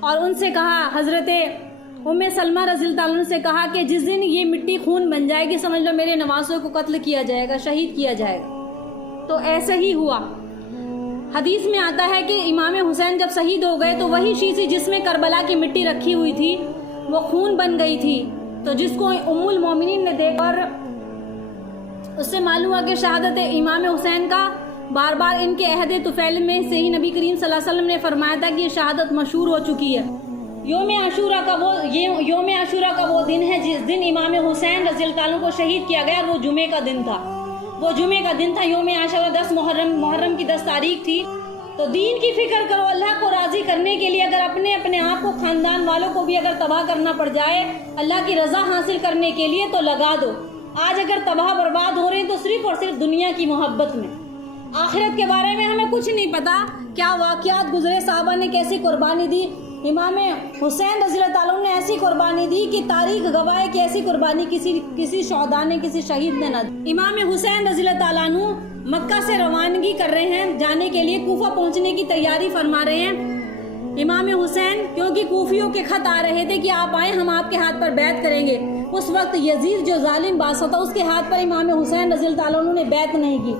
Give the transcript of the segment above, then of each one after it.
اور ان سے کہا, حضرت سلمہ رضی اللہ عنہ سے کہا کہ جس دن یہ مٹی خون بن جائے گی سمجھ لو میرے نواسوں کو قتل کیا جائے گا, شہید کیا جائے گا. تو ایسا ہی ہوا. حدیث میں آتا ہے کہ امام حسین جب شہید ہو گئے تو وہی شیشی جس میں کربلا کی مٹی رکھی ہوئی تھی وہ خون بن گئی تھی. تو جس کو ام المومنین نے دیکھ کر اس سے معلوم ہوا کہ شہادت امام حسین کا بار بار ان کے عہد طفیل میں سے ہی نبی کریم صلی اللہ علیہ وسلم نے فرمایا تھا کہ یہ شہادت مشہور ہو چکی ہے. یوم عاشورہ کا وہ دن ہے جس دن امام حسین رضی اللہ عنہ کو شہید کیا گیا, اور وہ جمعے کا دن تھا. یوم عاشورہ 10 محرم کی 10 تاریخ تھی. تو دین کی فکر کرو, اللہ کو راضی کرنے کے لیے اگر اپنے آپ کو, خاندان والوں کو بھی اگر تباہ کرنا پڑ جائے اللہ کی رضا حاصل کرنے کے لیے تو لگا دو. آج اگر تباہ برباد ہو رہے ہیں تو صرف اور صرف دنیا کی محبت میں. آخرت کے بارے میں ہمیں کچھ نہیں پتا, کیا واقعات گزرے, صحابہ نے کیسی قربانی دی. امام حسین رضی اللہ تعالیٰ نے ایسی قربانی دی کہ تاریخ گواہ ہے کہ ایسی قربانی کسی شہداء نے, کسی شہید نے نہ دی. امام حسین رضی اللہ تعالیٰ عنہ مکہ سے روانگی کر رہے ہیں جانے کے لیے, کوفہ پہنچنے کی تیاری فرما رہے ہیں. امام حسین کیونکہ کوفیوں کے خط آ رہے تھے کہ آپ آئیں ہم آپ کے ہاتھ پر بیعت کریں گے. اس وقت یزید جو ظالم بادشاہ تھا اس کے ہاتھ پر امام حسین رضی اللہ تعالیٰ عنہ نے بیعت نہیں کی,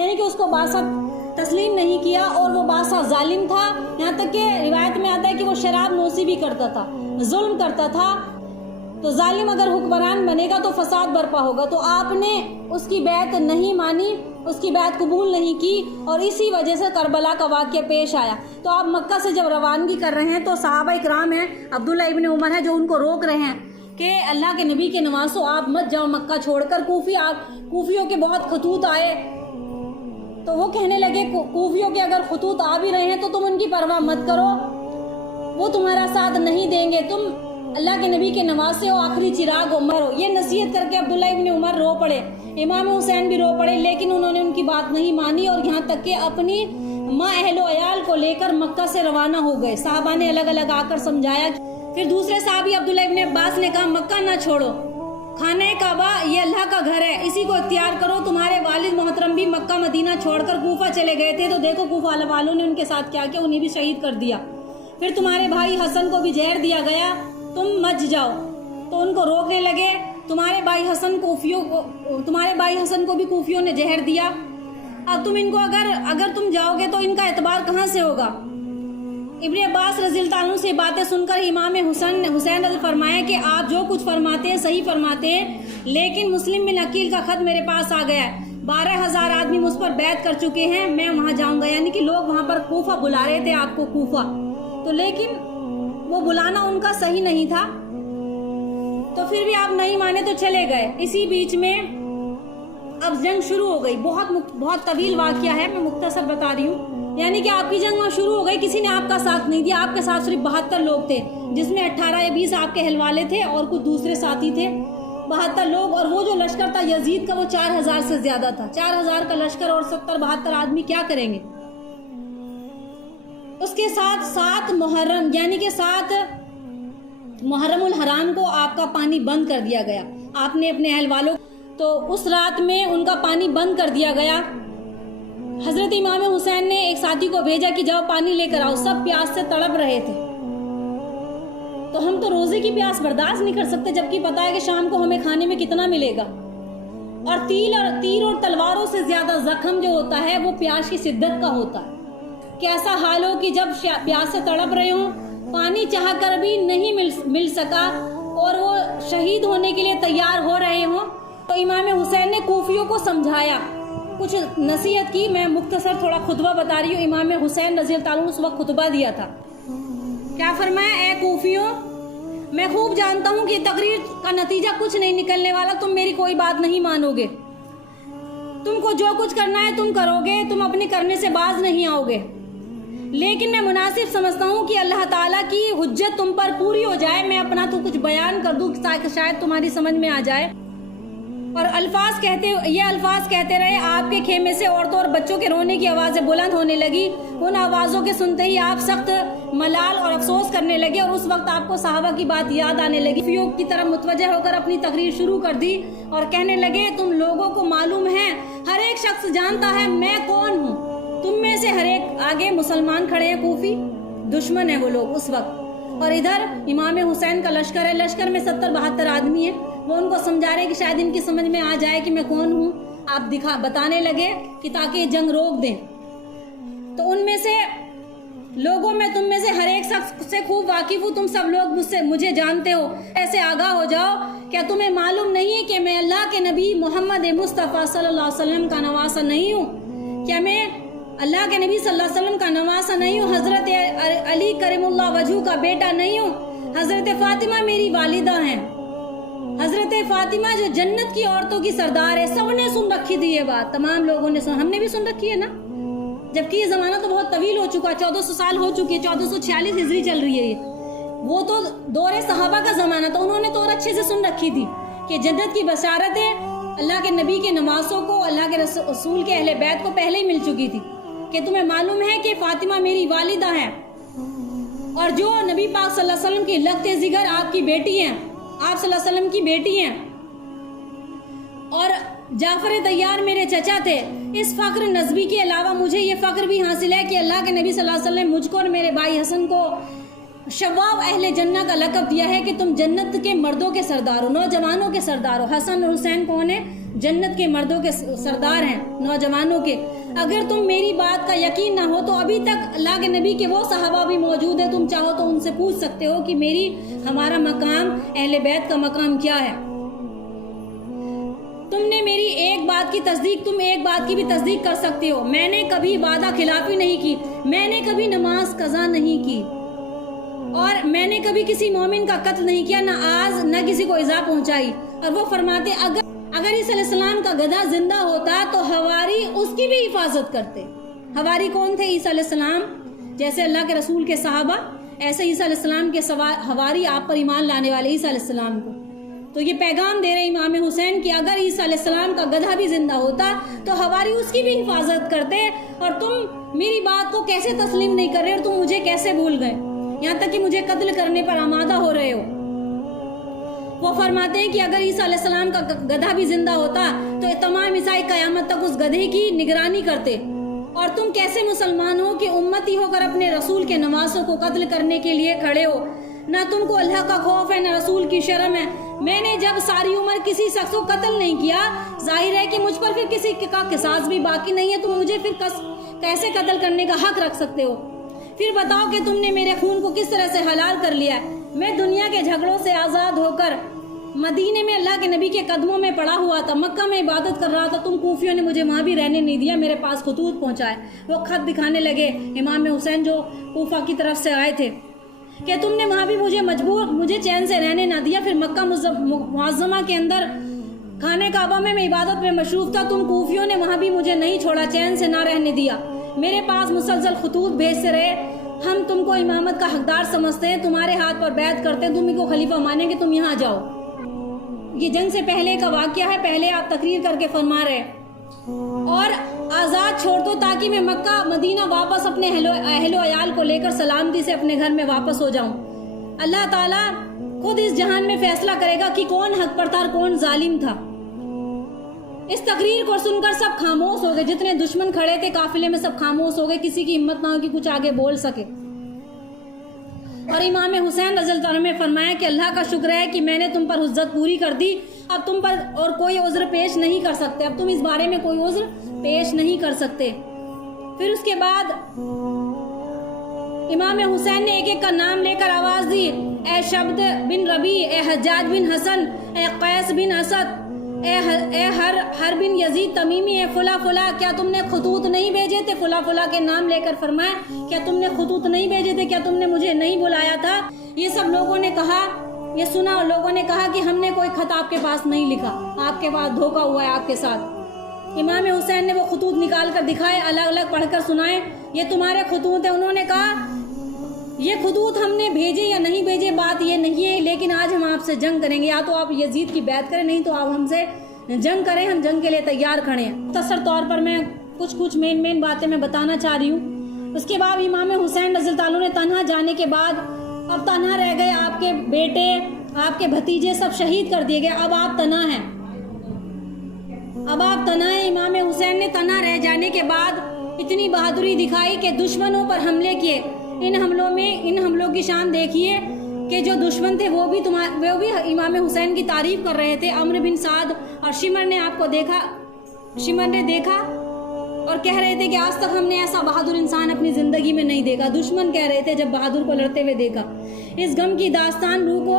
یعنی کہ اس کو بادشاہ تسلیم نہیں کیا, اور وہ بادشاہ ظالم تھا. یہاں تک کہ روایت میں آتا ہے کہ وہ شراب نوشی بھی کرتا تھا, ظلم کرتا تھا. تو ظالم اگر حکمران بنے گا تو فساد برپا ہوگا. تو آپ نے اس کی بیعت نہیں مانی, اس کی بیعت قبول نہیں کی, اور اسی وجہ سے کربلا کا واقعہ پیش آیا. تو آپ مکہ سے جب روانگی کر رہے ہیں تو صحابہ اکرام ہیں, عبداللہ ابن عمر ہے جو ان کو روک رہے ہیں کہ اللہ کے نبی کے نواسوں آپ مت جاؤ مکہ چھوڑ کر. کوفیوں کے بہت خطوط آئے تو وہ کہنے لگے کوفیوں کے اگر خطوط آ بھی رہے ہیں تو تم ان کی پرواہ مت کرو, وہ تمہارا ساتھ نہیں دیں گے, تم اللہ کے نبی کے نواسے ہو, آخری چراغ ہو, مرو. یہ نصیحت کر کے عبداللہ ابن عمر رو پڑے, امام حسین بھی رو پڑے, لیکن انہوں نے ان کی بات نہیں مانی اور یہاں تک کہ اپنی ماں اہل و عیال کو لے کر مکہ سے روانہ ہو گئے. صحابہ نے الگ الگ آ کر سمجھایا. پھر دوسرے صحابی عبداللہ ابن عباس نے کہا مکہ نہ چھوڑو, خانہ کعبہ یہ اللہ کا گھر ہے, اسی کو اختیار کرو. تمہارے والد محترم بھی مکہ مدینہ چھوڑ کر کوفہ چلے گئے تھے, تو دیکھو کوفہ والوں نے ان کے ساتھ کیا کیا, انہیں بھی شہید کر دیا. پھر تمہارے بھائی حسن کو بھی زہر دیا گیا, تم مت جاؤ. تو ان کو روکنے لگے. تمہارے بھائی حسن کو بھی کوفیوں نے زہر دیا. اب تم ان کو اگر تم جاؤ گے تو ان کا اعتبار کہاں سے ہوگا. ابن عباس رضی اللہ عنہ سے باتیں سن کر امام حسین رضی فرمایا کہ آپ جو کچھ فرماتے ہیں صحیح فرماتے ہیں, لیکن مسلم بن عقیل کا خط میرے پاس آ گیا ہے, 12,000 آدمی مجھ پر بیعت کر چکے ہیں, میں وہاں جاؤں گا. یعنی کہ لوگ وہاں پر کوفہ بلا رہے تھے آپ کو, کوفہ, تو لیکن وہ بلانا ان کا صحیح نہیں تھا. تو پھر بھی آپ نہیں مانے تو چلے گئے. اسی بیچ میں اب جنگ شروع ہو گئی. بہت طویل واقعہ ہے, میں مختصر بتا رہی ہوں. یعنی کہ آپ کی جنگ وہاں شروع ہو گئی, کسی نے آپ کا ساتھ نہیں دیا. آپ کے ساتھ صرف 72 لوگ تھے, جس میں 18 یا 20 آپ کے اہل والے تھے اور کچھ دوسرے ساتھی تھے. 72 لوگ, اور وہ جو لشکر تھا یزید کا وہ 4,000 سے زیادہ تھا. 4,000 کا لشکر اور 72 آدمی کیا کریں گے. اس کے ساتھ 7 محرم یعنی کہ 7 محرم الحرام کو آپ کا پانی بند کر دیا گیا. آپ نے اپنے اہل والوں, تو اس رات میں ان کا پانی بند کر دیا گیا. حضرت امام حسین نے ایک ساتھی کو بھیجا کہ جاؤ پانی لے کر آؤ. سب پیاس سے تڑپ رہے تھے. تو ہم تو روزے کی پیاس برداشت نہیں کر سکتے, جبکہ پتا ہے کہ شام کو ہمیں کھانے میں کتنا ملے گا. اور تیر اور تلواروں سے زیادہ زخم جو ہوتا ہے وہ پیاس کی شدت کا ہوتا ہے. کیسا حال ہو کہ جب پیاس سے تڑپ رہے ہوں, پانی چاہ کر بھی نہیں مل سکا, اور وہ شہید ہونے کے لیے تیار ہو رہے ہوں. تو امام حسین نے کوفیوں کو سمجھایا, کچھ نصیحت کی. میں مختصر تھوڑا خطبہ بتا رہی ہوں. امام حسین رضی اللہ عنہ اس وقت خطبہ دیا تھا. کیا فرمایا, اے کوفیوں, میں خوب جانتا ہوں کہ تقریر کا نتیجہ کچھ نہیں نکلنے والا, تم میری کوئی بات نہیں مانو گے, تم کو جو کچھ کرنا ہے تم کرو گے, تم اپنے کرنے سے باز نہیں آؤ گے. لیکن میں مناسب سمجھتا ہوں کہ اللہ تعالیٰ کی حجت تم پر پوری ہو جائے, میں اپنا تو کچھ بیان کر دوں تاکہ شاید تمہاری سمجھ میں آ جائے. اور یہ الفاظ کہتے رہے. آپ کے خیمے سے عورتوں اور بچوں کے رونے کی آوازیں بلند ہونے لگی. ان آوازوں کے سنتے ہی آپ سخت ملال اور افسوس کرنے لگے, اور اس وقت آپ کو صحابہ کی بات یاد آنے لگی. فیوق کی طرف متوجہ ہو کر اپنی تقریر شروع کر دی اور کہنے لگے, تم لوگوں کو معلوم ہے, ہر ایک شخص جانتا ہے میں کون ہوں. تم میں سے ہر ایک, آگے مسلمان کھڑے ہیں, کوفی دشمن ہے وہ لوگ اس وقت, اور ادھر امام حسین کا لشکر ہے، لشکر میں 70-72 آدمی ہیں. وہ ان کو سمجھا رہے ہیں کہ شاید ان کی سمجھ میں آ جائے کہ میں کون ہوں. آپ بتانے لگے کہ تاکہ یہ جنگ روک دیں. تو ان میں سے لوگوں میں تم میں سے ہر ایک شخص سے خوب واقف ہوں، تم سب لوگ مجھے جانتے ہو، ایسے آگاہ ہو جاؤ. کیا تمہیں معلوم نہیں کہ میں اللہ کے نبی محمد مصطفیٰ صلی اللہ علیہ وسلم کا نواسہ نہیں ہوں؟ کیا میں اللہ کے نبی صلی اللہ علیہ وسلم کا نواسہ نہیں ہوں؟ حضرت علی کریم اللہ وجہہ کا بیٹا نہیں ہوں؟ حضرت فاطمہ میری والدہ ہیں. حضرت فاطمہ جو جنت کی عورتوں کی سردار ہے. سب نے سن رکھی تھی یہ بات، تمام لوگوں نے ہم نے بھی سن رکھی ہے نا، جبکہ یہ زمانہ تو بہت طویل ہو چکا، 1400 سال ہو چکی ہے، 1446 ہجری چل رہی ہے. وہ تو دور صحابہ کا زمانہ تھا، انہوں نے تو اور اچھے سے سن رکھی تھی کہ جنت کی بشارتیں اللہ کے نبی کے نواسوں کو، اللہ کے رسول کے اہل بیت کو پہلے ہی مل چکی تھی. کہ تمہیں معلوم ہے کہ فاطمہ میری والدہ ہے، اور جو نبی پاک صلی اللہ علیہ وسلم کی لخت جگر آپ کی بیٹی ہیں، آپ صلی اللہ علیہ وسلم کی بیٹی ہیں، اور جعفر طیار میرے چچا تھے. اس فخر نسبی کے علاوہ مجھے یہ فخر بھی حاصل ہے کہ اللہ کے نبی صلی اللہ علیہ وسلم مجھ کو اور میرے بھائی حسن کو شواب اہل جنہ کا لقب دیا ہے کہ تم جنت کے مردوں کے سردار ہو، نوجوانوں کے سردار ہو. حسن اور حسین کون ہیں؟ جنت کے مردوں کے سردار ہیں، نوجوانوں کے. اگر تم میری بات کا یقین نہ ہو تو ابھی تک اللہ کے نبی کے وہ صحابہ بھی موجود ہیں، تم چاہو تو ان سے پوچھ سکتے ہو کہ ہمارا مقام، اہل بیت کا مقام کیا ہے. تم نے میری ایک بات کی تصدیق، تم ایک بات کی بھی تصدیق کر سکتے ہو، میں نے کبھی وعدہ خلافی نہیں کی، میں نے کبھی نماز قضا نہیں کی، اور میں نے کبھی کسی مومن کا قتل نہیں کیا، نہ آز نہ کسی کو ایذا پہنچائی. اور وہ فرماتے اگر عیسیٰ علیہ السلام کا گدھا زندہ ہوتا تو حواری اس کی بھی حفاظت کرتے. حواری کون تھے؟ عیسیٰ علیہ السلام. جیسے اللہ کے رسول کے صحابہ، ایسے عیسیٰ علیہ السلام کے حواری، آپ پر ایمان لانے والے عیسیٰ علیہ السلام کو. تو یہ پیغام دے رہے امام حسین کہ اگر عیسیٰ علیہ السلام کا گدھا بھی زندہ ہوتا تو حواری اس کی بھی حفاظت کرتے. اور تم میری بات کو کیسے تسلیم نہیں کر رہے، اور تم مجھے کیسے بھول گئے، یہاں تک کہ مجھے قتل کرنے پر آمادہ ہو رہے ہو. وہ فرماتے ہیں کہ اگر عیسیٰ علیہ السلام کا گدھا بھی زندہ ہوتا تو تمام عیسائی قیامت تک اس گدھے کی نگرانی کرتے. اور تم کیسے مسلمان ہو کہ امتی ہو کر اپنے رسول کے نواسوں کو قتل کرنے کے لیے کھڑے ہو؟ نہ تم کو اللہ کا خوف ہے، نہ رسول کی شرم ہے. میں نے جب ساری عمر کسی شخص کو قتل نہیں کیا، ظاہر ہے کہ مجھ پر پھر کسی کا قصاص بھی باقی نہیں ہے، تم مجھے پھر کیسے قتل کرنے کا حق رکھ سکتے ہو؟ پھر بتاؤ کہ تم نے میرے خون کو کس طرح سے حلال کر لیا ہے. میں دنیا کے جھگڑوں سے آزاد ہو کر مدینے میں اللہ کے نبی کے قدموں میں پڑا ہوا تھا، مکہ میں عبادت کر رہا تھا. تم کوفیوں نے مجھے وہاں بھی رہنے نہیں دیا، میرے پاس خطوط پہنچائے. وہ خط دکھانے لگے امام حسین جو کوفہ کی طرف سے آئے تھے کہ تم نے وہاں بھی مجھے چین سے رہنے نہ دیا. پھر مکہ معظمہ کے اندر خانہ کعبہ میں عبادت میں مصروف تھا، تم کوفیوں نے وہاں بھی مجھے نہیں چھوڑا، چین سے نہ رہنے دیا. میرے پاس مسلسل خطوط بھیجتے رہے. ہم تم کو امامت کا حقدار سمجھتے ہیں، تمہارے ہاتھ پر بیعت کرتے ہیں، تم ہی کو خلیفہ مانیں گے، تم یہاں جاؤ. یہ جنگ سے پہلے کا واقعہ ہے، پہلے آپ تقریر کر کے فرما رہے. اور آزاد چھوڑ دو تاکہ میں مکہ مدینہ واپس اپنے اہل و عیال کو لے کر سلامتی سے اپنے گھر میں واپس ہو جاؤں. اللہ تعالیٰ خود اس جہان میں فیصلہ کرے گا کہ کون حق پر تھا اور کون ظالم تھا. اس تقریر کو سن کر سب خاموش ہو گئے، جتنے دشمن کھڑے تھے قافلے میں سب خاموش ہو گئے، کسی کی ہمت نہ ہو کہ کچھ آگے بول سکے. اور امام حسین رضی اللہ عنہ نے فرمایا کہ اللہ کا شکر ہے کہ میں نے تم پر حجت پوری کر دی، اب تم پر اور کوئی عذر پیش نہیں کر سکتے، اب تم اس بارے میں کوئی عذر پیش نہیں کر سکتے. پھر اس کے بعد امام حسین نے ایک ایک کا نام لے کر آواز دی، اے شبد بن ربیع، اے حجاج بن حسن، اے قیس بن اسد، اے ہر بن یزید تمیمی، اے فلا فلا، کیا تم نے خطوط نہیں بھیجے تھے؟ فلا فلا کے نام لے کر فرمایا کیا تم نے خطوط نہیں بھیجے تھے؟ کیا تم نے مجھے نہیں بلایا تھا؟ یہ سب لوگوں نے کہا، یہ سنا، اور لوگوں نے کہا کہ ہم نے کوئی خط آپ کے پاس نہیں لکھا، آپ کے پاس دھوکہ ہوا ہے آپ کے ساتھ. امام حسین نے وہ خطوط نکال کر دکھائے، الگ الگ پڑھ کر سنائے، یہ تمہارے خطوط ہیں. انہوں نے کہا یہ خطوط ہم نے بھیجے یا نہیں بھیجے بات یہ نہیں ہے، لیکن آج ہم آپ سے جنگ کریں گے، یا تو آپ یزید کی بیعت کریں، نہیں تو آپ ہم سے جنگ کریں، ہم جنگ کے لیے تیار کھڑے ہیں. مختصر طور پر میں کچھ مین باتیں میں بتانا چاہ رہی ہوں. اس کے بعد امام حسین رضی اللہ عنہ نے تنہا جانے کے بعد اب تنہا رہ گئے، آپ کے بیٹے، آپ کے بھتیجے سب شہید کر دیے گئے، اب آپ تنہا ہیں، اب آپ تنہا ہیں. امام حسین نے تنہا رہ جانے کے بعد اتنی بہادری دکھائی کہ دشمنوں پر حملے کیے. ان حملوں کی شان دیکھیے کہ جو دشمن تھے وہ بھی امام حسین کی تعریف کر رہے تھے. عمرو بن سعد اور شمر نے دیکھا اور کہہ رہے تھے کہ آج تک ہم نے ایسا بہادر انسان اپنی زندگی میں نہیں دیکھا. دشمن کہہ رہے تھے جب بہادر کو لڑتے ہوئے دیکھا. اس غم کی داستان روح کو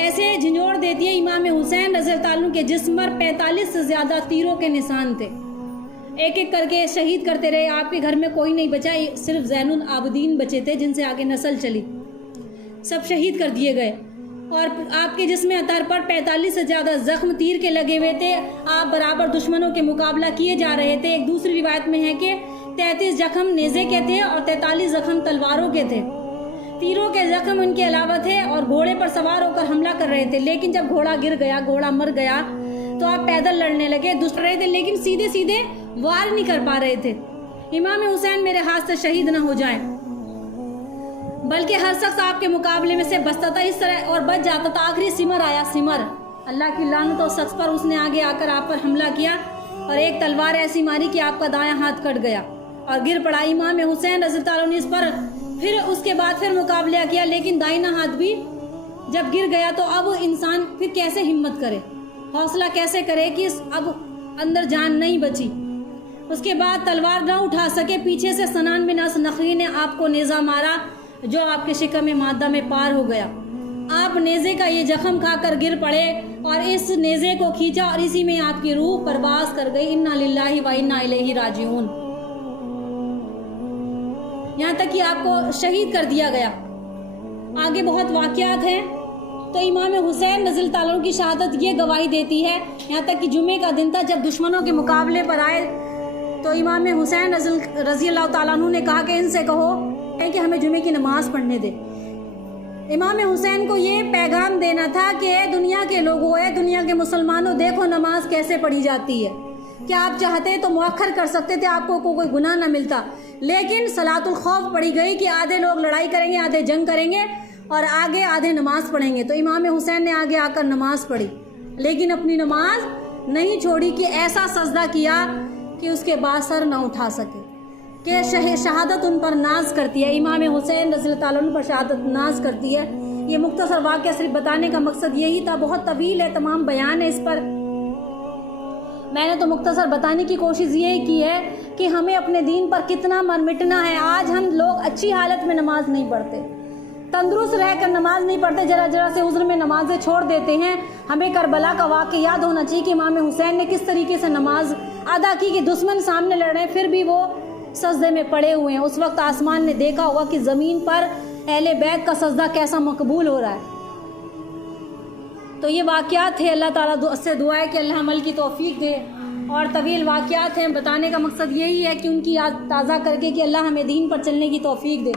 ایسے جھنجھوڑ دیتی ہے. امام حسین رضی اللہ عنہ کے جسم پر 45 سے زیادہ تیروں کے نشان تھے. ایک ایک کر کے شہید کرتے رہے. آپ کے گھر میں کوئی نہیں بچا, صرف زین العابدین بچے تھے جن سے آگے نسل چلی. سب شہید کر دیے گئے. اور آپ کے جسم اطہر پر 45 سے زیادہ زخم تیر کے لگے ہوئے تھے. آپ برابر دشمنوں کے مقابلہ کیے جا رہے تھے. ایک دوسری روایت میں ہے کہ 33 زخم نیزے کے تھے اور 43 زخم تلواروں کے تھے. تیروں کے زخم ان کے علاوہ تھے اور گھوڑے پر سوار ہو کر حملہ کر رہے تھے. لیکن جب گھوڑا گر گیا, گھوڑا مر گیا, تو آپ پیدل لڑنے لگے, رہے تھے لیکن سیدھے سیدھے وار نہیں کر پا رہے تھے. امام حسین میرے ہاتھ سے شہید نہ ہو جائیں, بلکہ ہر شخص آپ کے مقابلے میں سے بچتا تھا اس طرح اور بچ جاتا تھا. آخری سمر آیا. سمر اللہ کی لعنت اس شخص پر, اس نے آگے آ کر آپ پر حملہ کیا اور ایک تلوار ایسی ماری کہ آپ کا دایاں ہاتھ کٹ گیا اور گر پڑا. امام حسین رضی اللہ عنہ نے اس پر اس کے بعد پھر مقابلہ کیا, لیکن دائنا ہاتھ بھی جب گر گیا تو اب انسان پھر کیسے ہمت کرے, حوصلہ کیسے کرے کہ اب اندر جان نہیں بچی. اس کے بعد تلوار نہ اٹھا سکے. پیچھے سے سنان بن نخعی نے آپ کو نیزہ مارا جو آپ کے شکم مادہ میں پار ہو گیا. آپ نیزے کا یہ زخم کھا کر گر پڑے اور اس نیزے کو کھینچا اور اسی میں آپ کی روح پرواز کر گئی. انا للہ و انا الیہ راجعون. یہاں تک کہ آپ کو شہید کر دیا گیا. آگے بہت واقعات ہیں. تو امام حسین رضی اللہ عنہ کی شہادت یہ گواہی دیتی ہے, یہاں تک کہ جمعے کا دن تھا جب دشمنوں کے مقابلے پر آئے تو امام حسین رضی اللہ تعالیٰ عنہ نے کہا کہ ان سے کہو کہ ہمیں جمعے کی نماز پڑھنے دے. امام حسین کو یہ پیغام دینا تھا کہ اے دنیا کے لوگوں, اے دنیا کے مسلمانوں, دیکھو نماز کیسے پڑھی جاتی ہے. کیا آپ چاہتے تو مؤخر کر سکتے تھے, آپ کو کوئی گناہ نہ ملتا, لیکن صلاۃ الخوف پڑھی گئی کہ آدھے لوگ لڑائی کریں گے, آدھے جنگ کریں گے اور آگے آدھے نماز پڑھیں گے. تو امام حسین نے آگے آ کر نماز پڑھی, لیکن اپنی نماز نہیں چھوڑی کہ ایسا سجدہ کیا کہ اس کے بعد سر نہ اٹھا سکے, کہ شہادت ان پر ناز کرتی ہے. امام حسین رضی اللہ عنہ پر شہادت ناز کرتی ہے. یہ مختصر واقعہ صرف بتانے کا مقصد یہی تھا. بہت طویل ہے, تمام بیان ہے اس پر. میں نے تو مختصر بتانے کی کوشش یہی کی ہے کہ ہمیں اپنے دین پر کتنا مٹنا ہے. آج ہم لوگ اچھی حالت میں نماز نہیں پڑھتے, تندرست رہ کر نماز نہیں پڑھتے, ذرا سے عذر میں نمازیں چھوڑ دیتے ہیں. ہمیں کربلا کا واقعہ یاد ہونا چاہیے کہ امام حسین نے کس طریقے سے نماز ادا کی, کہ دشمن سامنے لڑ رہے ہیں پھر بھی وہ سجدے میں پڑے ہوئے ہیں. اس وقت آسمان نے دیکھا ہوگا کہ زمین پر اہل بیت کا سجدہ کیسا مقبول ہو رہا ہے. تو یہ واقعات تھے. اللہ تعالیٰ سے دعا ہے کہ اللہ عمل کی توفیق دے. اور طویل واقعات ہیں, بتانے کا مقصد یہی ہے کہ ان کی یاد تازہ کر کے کہ اللہ ہمیں دین پر چلنے کی توفیق دے.